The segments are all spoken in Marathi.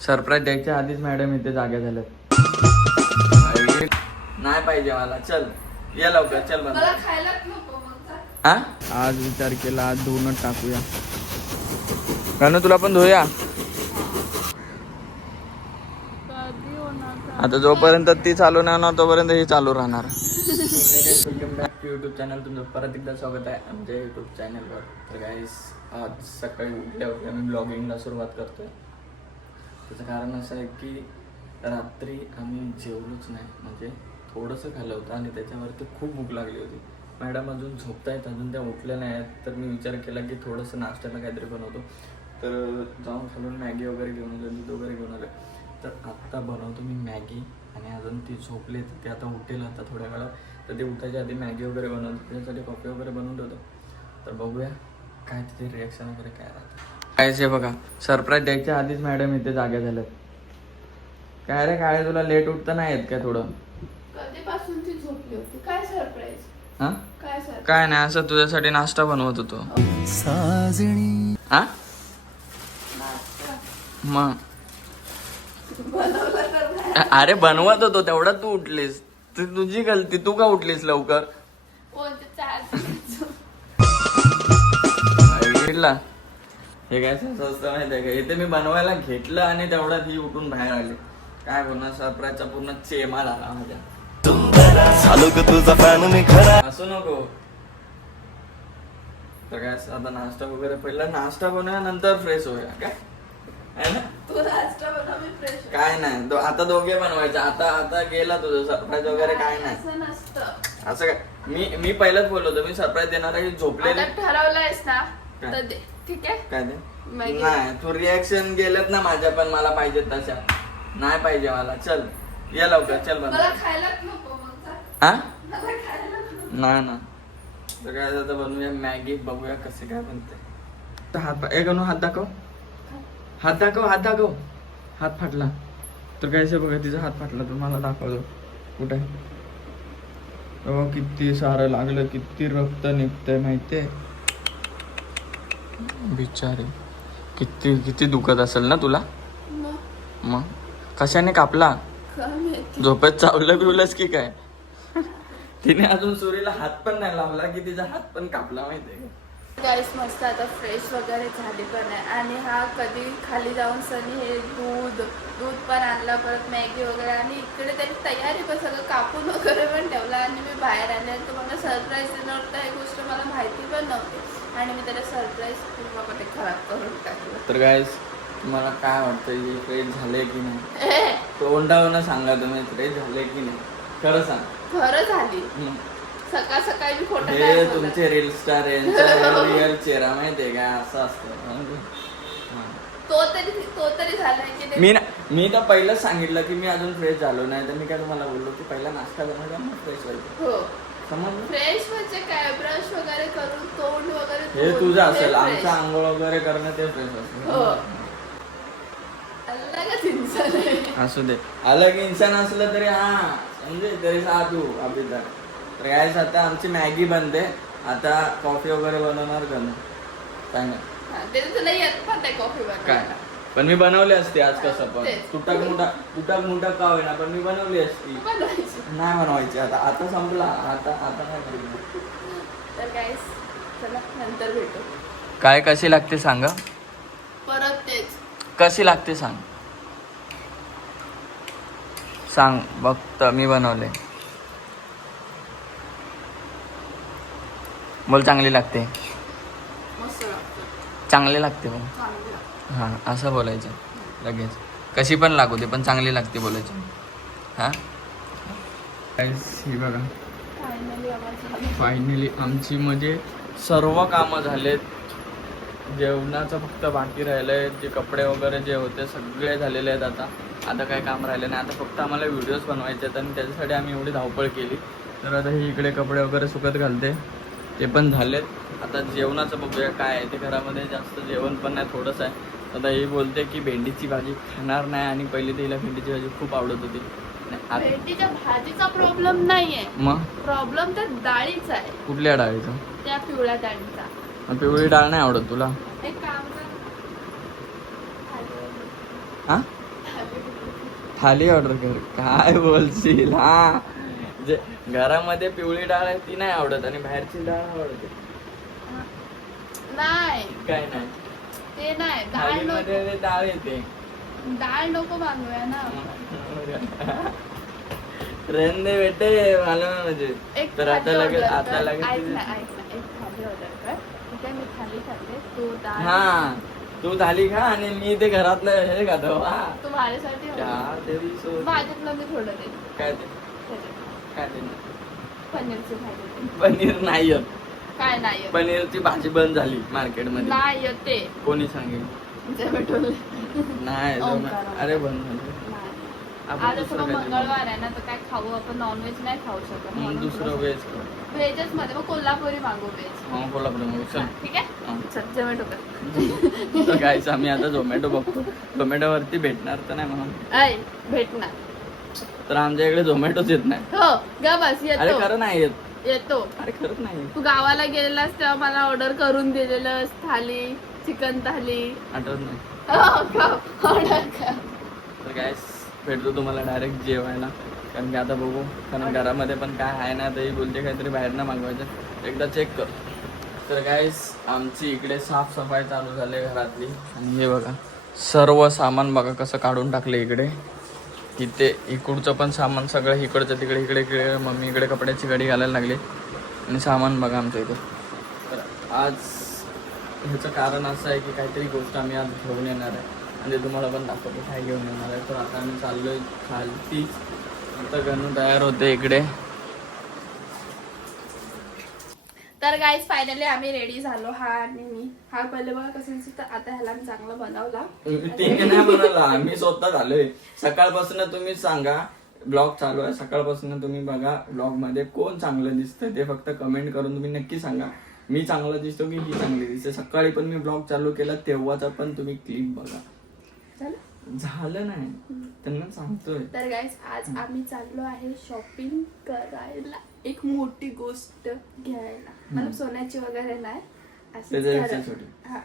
सरप्राईज द्यायच्या आधीच मॅडम इथे जागे झाल्यात. नाही पाहिजे मला. चल ये लवकर. चल मला खायलाच नको मग. हा आज विचार केला आज धुवूनच टाकूया. गणू तुला पण धुया. आता जोपर्यंत ती चालू नाही होणार तोपर्यंत ही चालू राहणार. युट्यूब चॅनल तुमचं परत एकदा स्वागत आहे आमच्या युट्यूब चॅनलवर. तर गाईस आज सकाळी उठल्या मी ब्लॉगिंगला सुरुवात करतोय. त्याचं कारण असं आहे की रात्री आम्ही जेवलोच नाही, म्हणजे थोडंसं खाल्लं होतं आणि त्याच्यावरती खूप भूक लागली होती. मॅडम अजून झोपतायत, अजून त्या उठल्या नाही आहेत. तर मी विचार केला की थोडंसं नाश्त्याला काहीतरी बनवतो. तर जाऊन खालून मॅगी वगैरे घेऊन आलं, दूध वगैरे घेऊन आलं. तर आत्ता बनवतो मी मॅगी. आणि अजून ती झोपले तर ते आता उठेल आता थोड्या वेळात. तर ते उठायच्या आधी मॅगी वगैरे बनवतो, त्याच्यासाठी कॉफी वगैरे बनवून ठेवतो. तर बघूया काय तिथे रिॲक्शन वगैरे काय राहतं. कायच आहे बघा, सरप्राईज द्यायच्या आधीच मॅडम इथे जागे झाल्यात. काय रे काय तुला लेट उठता नाही येत काय थोडं? कधीपासून ती झोपली होती. काय सरप्राईज? हा काय सरप्राईज? काय नाही, असं तुझ्यासाठी नाश्ता बनवत होतो. हा मग बनवलं तर नाही. अरे बनवत होतो तेवढा तू उठलीस. तुझी गलती, तू का उठलीस लवकर? कोणते चार घेतला हे काय असतं माहिती आहे का? इथे मी बनवायला घेतलं आणि तेवढ्यात ही उठून बाहेर आली. काय बोलणार, सरप्राईजचा पूर्ण चेमा झाला माझ्या. असू नको. तर काय आता नाश्ता वगैरे, पहिला नाश्ता बनवूया नंतर फ्रेश होऊया काय आहे ना? तू नाश्ता बनव, मी फ्रेश. काय नाही आता दोघे बनवायचं. आता आता गेला तुझं सरप्राईज वगैरे काय नाही. असं नसतं. असं काय, मी पहिलंच बोललो होतो मी सरप्राईज देणार आहे. झोपलेले आता ठरवलंयस ना काय? तर दे. ठीक आहे. काय ते मॅगी. नाही, तू रिॲक्शन गेलेत ना माझ्या, पण मला पाहिजेत तशा. नाही पाहिजे मला. चल ये लवकर. चल मला बनव. खायलाच नको मग. हा मला खायला नको. नाही ना. तर काय आता बनवूया मॅगी, बघूया कसे काय बनते. हात एक हात दाखव. हात दाखव. हात दाखव. हात फाटला. तर काय बघा, तिचा हात फाटला तर मला दाखवतो कुठे. किती सारं लागलं, किती रक्त निघतंय माहितीये. बिचारी किती किती दुखत असेल ना तुला. मग कशाने कापला? झोपेत चावलं बिवलंस की काय? तिने अजून सुरीला हात पण नाही लावला की तिचा हात पण कापला माहितीये. गाईस मस्त आता फ्रेश वगैरे झाली पण आहे. आणि हा कधी खाली जाऊन सनी हे दूध पण आणला, परत मॅगी वगैरे. आणि इकडे त्यांनी तयारी पण सगळं कापून वगैरे पण ठेवला. आणि मी बाहेर आले आणि तुम्हाला सरप्राईज देणार होता. ही गोष्ट मला माहिती पण नव्हती आणि मी त्याला सरप्राईज पूर्णपणे खराब करून टाकलं. तर गाईस तुम्हाला काय वाटतं, हे फ्रेश झाले की नाही? तोंडावरून सांगा तुम्ही, फ्रेश झाले की नाही. खरं सांग. खरं झाली. सकाळ सकाळी मी खोटं हे काय बोलत. तुमचे रील स्टार रिअल चेहरा माहितीये का? असं असतं. तो तरी झालाय की नाही? मी तर पहिलंच सांगितलं की मी अजून फ्रेश झालो नाही. तर मी काय तुम्हाला बोललो की पहिला नाश्ता बनवला मग फ्रेश व्हायचं. हो, समजलं? फ्रेश म्हणजे काय, ब्रश वगैरे करून तोंड वगैरे हे धुवून तुझं ते असेल, fresh. आमचं आंघोळ वगैरे करणं ते फ्रेश हो. असेल. अलगच इंसान आहे. असू दे, अलग इन्सान असलं तरी हा समजे तरी सा तू अभि तर. तर काय आता आमची मॅगी बनते. आता कॉफी वगैरे बनवणार का नाही काय नाही. हा, ते तुला येत पण नाही कॉफी बनवायला. काय पण मी बनवली असते आज कसं पण. तेच. तुटक मुटक का होईना पण मी बनवली असती. बनवायची. नाही बनवायची. आता संपला. आता नाही बनवली. तर काय, चला नंतर भेटू. काय कशी लागते सांग. परत तेच. कशी लागते सांग. सांग बघत मी बनवले. बोल चांगली लागते. मस्त लागतं. चांगली लागते बोल. चांगलं लागतं. हां असं बोलायचं लगेच. कशी पण लागू दे पण चांगली लागते बोलायचं. हां ही बघा, फायनली आमची म्हणजे सर्व कामं झालेत. जेवणाचं फक्त बाकी राहिलंय. जे कपडे वगैरे जे होते सगळे झालेले आहेत. आता काही काम राहिलं नाही. आता फक्त आम्हाला व्हिडिओज बनवायचे आहेत आणि त्याच्यासाठी आम्ही एवढी धावपळ केली. तर आता ही इकडे कपडे वगैरे सुकत घालते, ते पण झालेत. आता जेवणाचं बघूया काय आहे ते. घरामध्ये जास्त जेवण पण नाही, थोडंसं आहे. आता ही बोलते की भेंडीची भाजी खाणार नाही आणि पहिली तिला भेंडीची भाजी खूप आवडत होती. भेंडीच्या भाजीचा प्रॉब्लेम नाहीये, मग प्रॉब्लेम त्या डाळीचा आहे. कुठल्या डाळीचं? त्या पिवळ्या डाळीचा. पिवळी डाळ नाही आवडत तुला? एक काम कर, हां थाली ऑर्डर कर. काय बोलशील? हा जे घरामध्ये पिवळी डाळ आहे ती नाही आवडत आणि बाहेरची डाळ आवडते. नाही काय नाही ते नाही, डाळ नको, थालीमध्ये डाळ येते. डाळ नको मागूया ना. ट्रेन दे बेटे मला म्हणजे. एक तर आता थाली लगेच order आता कर. लगेच ऐक ना एक थाली ऑर्डर कर. ठीक आहे, मी थाली खाते, तू डाळ. हा तू थाली खा आणि मी ते घरातलं हे खातो. हा तू माझ्यासाठी order क्या कर. तेरी सोच. भाजीतलं मी थोडं दे. काय ते काय ते पनीरची भाजी दे. पनीर नाही येत. काय नाही येत? पनीरची भाजी बंद झाली मार्केटमध्ये. नाही येते. कोणी सांगेल? झोमॅटोला. नाही ओंकार. अरे बंद झालं. नाही. आपण आज दुसरं असं काहीतरी मंगळवार आहे ना, तर काय खाऊ आपण, नॉनव्हेज नाही खाऊ शकत. मग म्हणून दुसरं तुला व्हेज व्हेजच मध्ये मग कोल्हापुरी मागू व्हेज. हा कोल्हापूर मग चल. ठीक आहे, हा. चल झोमॅटो कर. तर काहीच आम्ही आता झोमॅटो बघतो. झोमॅटोवरती भेटणार तर नाही म्हणून. ऐ भेटणार. तर आमच्या इकडे झोमॅटोच येत नाही. हो गा बस अरे येतो. खरं नाही येत. येतो. अरे खरंच नाही येत. तू गावाला गेलेलास तेव्हा मला ऑर्डर करून दिलेलंस थाली, चिकन थाली. आठवत नाही. ऑर्डर कर. तर काय भेटतो तुम्हाला डायरेक्ट जेवायला. कारण की आता बघू, कारण घरामध्ये पण काय आहे ना, तरी बोलते काहीतरी बाहेर ना मागवायचं. एकदा चेक कर. तर गाईस आमची इकडे साफसफाई चालू झाली घरातली. आणि हे बघा सर्व सामान बघा कसं काढून टाकले इकडे. इथे इकडचं पण सामान सगळं इकडचं तिकडे इकडे इकडे. मम्मी इकडे कपड्याची गाडी घालायला लागली. आणि सामान बघा आमच्या इथे. तर आज ह्याचं कारण असं आहे की काहीतरी गोष्ट आम्ही आज घेऊन येणार आहे. आणि तुम्हाला पण दाखवतो काय घेऊन येणार आहे. तर आता आम्ही चाललोय खालतीच. आता गणू तयार होते इकडे. तर गाईज फायनली आम्ही रेडी झालो. हा आणि मी. हा पहिले बघा कसं दिसत. आता ह्याला मी चांगला बनवला. ते नाही बनवला, मी स्वतः झालोय. सकाळपासून तुम्ही सांगा, ब्लॉग चालू आहे सकाळपासून. तुम्ही बघा ब्लॉग मध्ये कोण चांगलं दिसतं ते फक्त कमेंट करून तुम्ही नक्की सांगा. मी चांगला दिसतो की ही चांगली दिसते. सकाळी पण मी ब्लॉग चालू केला तेव्हाचा पण तुम्ही क्लिप बघा. झालं नाही त्यांना सांगतोय. तर गाईज आज आम्ही चाललो आहे शॉपिंग करायला. एक मोठी गोष्ट घ्यायला. मला सोन्याची वगैरे नाही, हा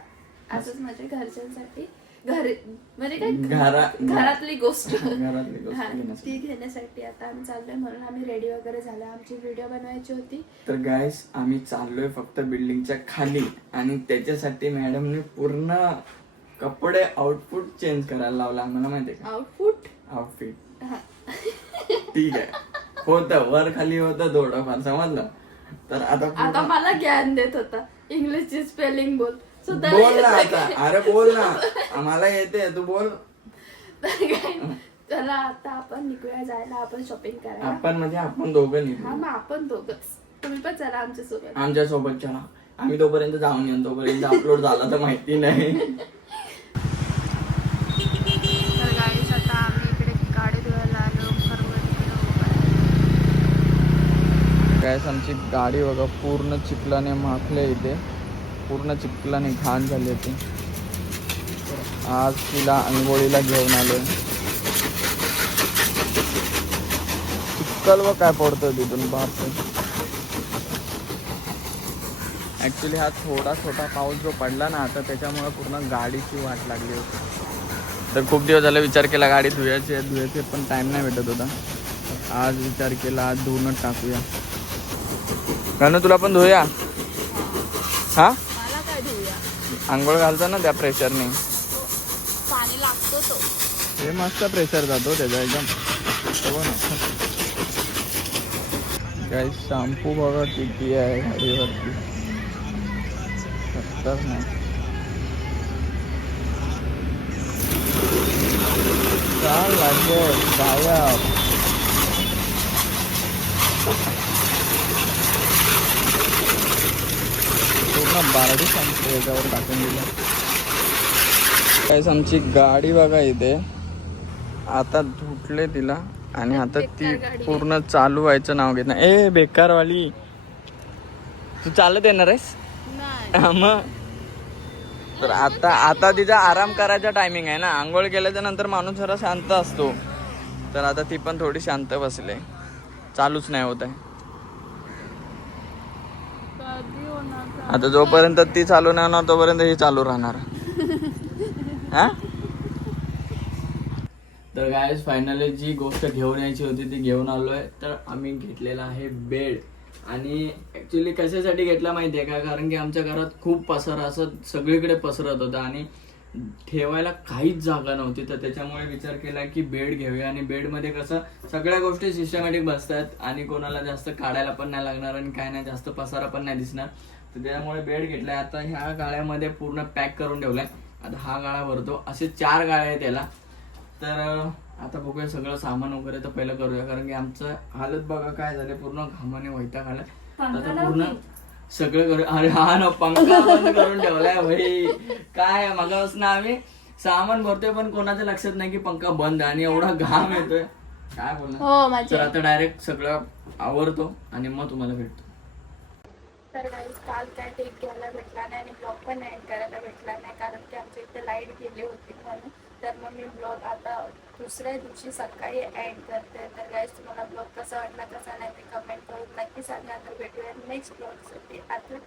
असंच माझ्या घरच्यांसाठी म्हणजे काय घरातली गोष्ट ती घेण्यासाठी आता आम्ही चाललोय. म्हणून आम्ही रेडी वगैरे झालो. आमची व्हिडिओ बनवायची होती. तर गाईस आम्ही चाललोय फक्त बिल्डिंगच्या खाली. आणि त्याच्यासाठी मॅडमने पूर्ण कपडे आउटफिट चेंज करायला लावला आम्हाला. माहितीये का? आउटफिट ठीक आहे होतं वर खाली होतं थोडंफार समजलं. तर आता मला ज्ञान देत होता. इंग्लिशची स्पेलिंग बोल. बोल ना आता. अरे बोल ना, आम्हाला येते तू बोल. चला आता आपण निघूया जायला. आपण शॉपिंग करायला. आपण म्हणजे आपण दोघं निघू. हा मग आपण दोघंच. तुम्ही पण चला आमच्या सोबत चला. आम्ही तोपर्यंत जाऊन येऊ. तोपर्यंत अपलोड झाला तर माहिती नाही. तर गाईस आता आम्ही इकडे गाडी धुवायला आलो. गॅस आमची गाडी बघा पूर्ण चिखलाने माखले. इथे पूर्ण चिखलाने घाण झाली होती. आज तिला अंघोळीला घेऊन आलोय. चिखल व काय पडतोय तिथून बापरे. ऍक्च्युली हा थोडा छोटा पाऊस जो पडला ना आता त्याच्यामुळे पूर्ण गाडीची वाट लागली होती. तर खूप दिवस झाले विचार केला गाडी धुवायची पण टाइम नाही भेटत होता. आज विचार केला आज धुवूनच टाकूया. कारण तुला पण धुया. हा मला काय धुया. आंघोळ घालतो ना त्या प्रेशरने. पाणी लागतो तो. हे मस्त प्रेशर जातो त्याचा एकदम. काही शॅम्पू बघा किती आहे गाडीवरती. नाही काय लागेल गायब. पूर्ण बारडी शॅम्पू याच्यावर टाकून दिला. काहीच आमची गाडी बघा इथे आता धुतले तिला. आणि आता ती पूर्ण चालू व्हायचं नाव घेत नाही. ए बेकारवाली तू चालत येणार आहेस मग. तर आता तिचा आराम करायचा टायमिंग आहे ना. आंघोळ केल्याच्या नंतर माणूस जरा शांत असतो. तर आता ती पण थोडी शांत बसले. चालूच नाही होत आहे. आता जोपर्यंत ती चालू नाही होणार तोपर्यंत ही चालू राहणार. हा तर गायज फायनली जी गोष्ट घेऊन यायची होती ती घेऊन आलोय. तर आम्ही घेतलेला आहे बेड. आणि ॲक्च्युली कशासाठी घेतला माहिती आहे का, कारण की आमच्या घरात खूप पसारा असं सगळीकडे पसरत होता आणि ठेवायला काहीच जागा नव्हती. तर त्याच्यामुळे विचार केला की बेड घेऊया. आणि बेडमध्ये कसं सगळ्या गोष्टी सिस्टमॅटिक बसतात आणि कोणाला जास्त काढायला पण नाही लागणार आणि काय नाही, जास्त पसारा पण नाही दिसणार. तर त्यामुळे बेड घेतलाय. आता ह्या गाळ्यामध्ये पूर्ण पॅक करून ठेवलाय. आता हा गाळा भरतो. असे 4 गाळे आहेत त्याला. तर आता बघूया सगळं सामान वगैरे तर पहिलं करूया, कारण की आमचं हालत बघा काय झालं, पूर्ण घामाने वैताग आलाय. आता पूर्ण सगळं करू. अरे हा ना, पंखा बंद करून ठेवलाय भाई. काय मगापासून आम्ही सामान भरतोय पण कोणाच्या लक्षात नाही की पंखा बंद आणि एवढा घाम येतोय. काय बोलणार. तर आता डायरेक्ट सगळं आवरतो आणि मग तुम्हाला भेटतो. तर गाईस काल काय टेक घ्यायला भेटला नाही आणि ब्लॉग पण एंड करायला भेटला नाही, कारण की आमच्या इथे लाईट गेली होती म्हणून. तर मग मी ब्लॉग आता दुसऱ्या दिवशी सकाळी एंड करते. तर गाईस तुम्हाला ब्लॉग कसा वाटला कसा नाही ते कमेंट करून नक्की सांगा. तर भेटूया नेक्स्ट ब्लॉगसाठी. आता